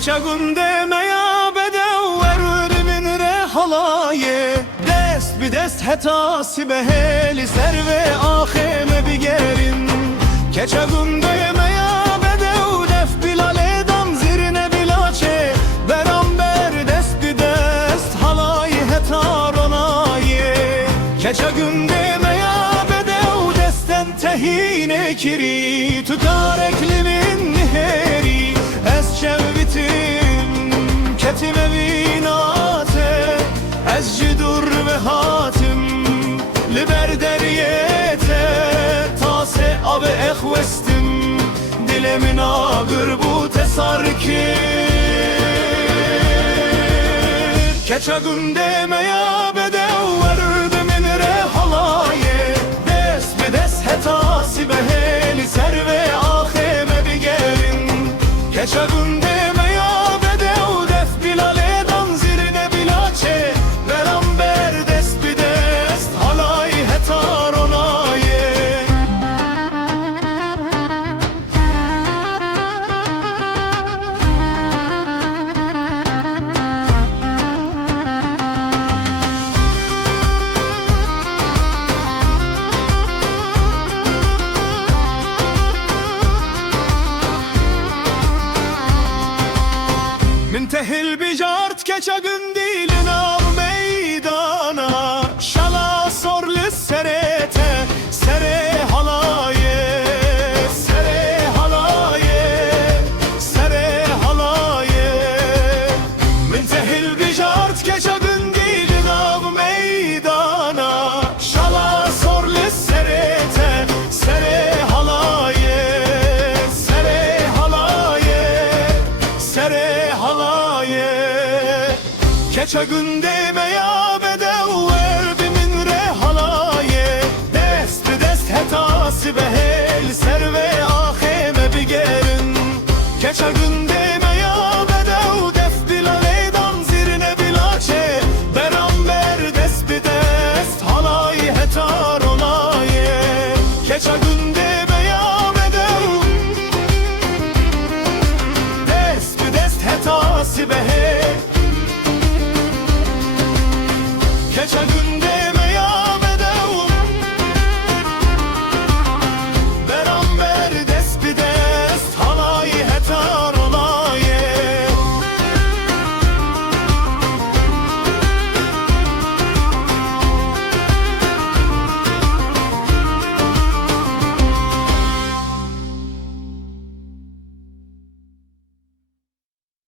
keça gunde ya bedew ورد من رحلایه دست به دست حتی سبهلی سر و آخم بگرین keça gunde ya bedew def bilale dam zirine bilaçe beraber dest به دست halay hetar onaye keça gunde ya bedew desten tehine kiri tutar eklimin neheri ez şevvitim ketime vinate ez cidur ve hatim liber deryete tase abe ehvestim dilemin ağır bu tesarkir keça gunde ya bedew ورد من رحلایه دست به دست حتی سبهلی سر و آخمه بگرین keça gunde ya bedew def bilale dan zirine bilaçe beraber dest bir dest halay hetar onaye Müntehil bir jart keça gündilin av meydana şala sorlu serete sere halaye sere halaye sere halaye Müntehil bir jart keça gündilin av meydana şala sorlu serete sere halaye sere halaye sere halaye keça gunde ya